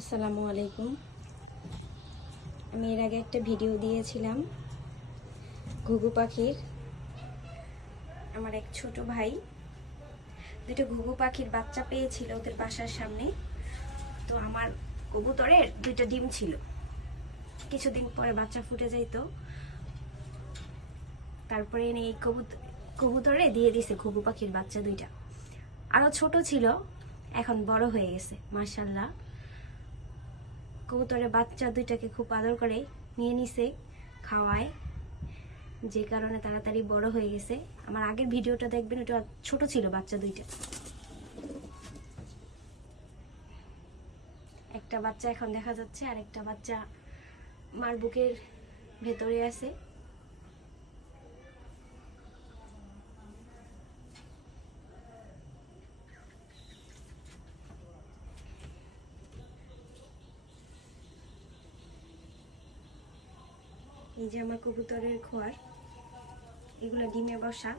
আসসালামু আলাইকুম। আমি এর আগে একটা ভিডিও দিয়েছিলাম ঘুঘু পাখির। আমার এক ছোট ভাই দুটো ঘুঘু পাখির বাচ্চা পেয়েছিল ওদের বাসার সামনে। তো আমার কবুতরের দুইটা ডিম ছিল, কিছুদিন পরে বাচ্চা ফুটে যাইতো। তারপরে এনে এই কবুতরে দিয়ে দিছে ঘুঘু পাখির বাচ্চা দুইটা। আরো ছোট ছিল, এখন বড় হয়ে গেছে মাশাআল্লাহ। কবুতরের বাচ্চা দুইটাকে খুব আদর করে নিয়ে নিছে, খাওয়ায়, যে কারণে তাড়াতাড়ি বড় হয়ে গেছে। আমার আগের ভিডিওটা দেখবেন, ওটা ছোট ছিল বাচ্চা দুইটা। একটা বাচ্চা এখন দেখা যাচ্ছে, আর একটা বাচ্চা মার বুকের ভেতরে আছে। এই যে আমার কবুতরের খোয়ার, এগুলো ডিমে বসা।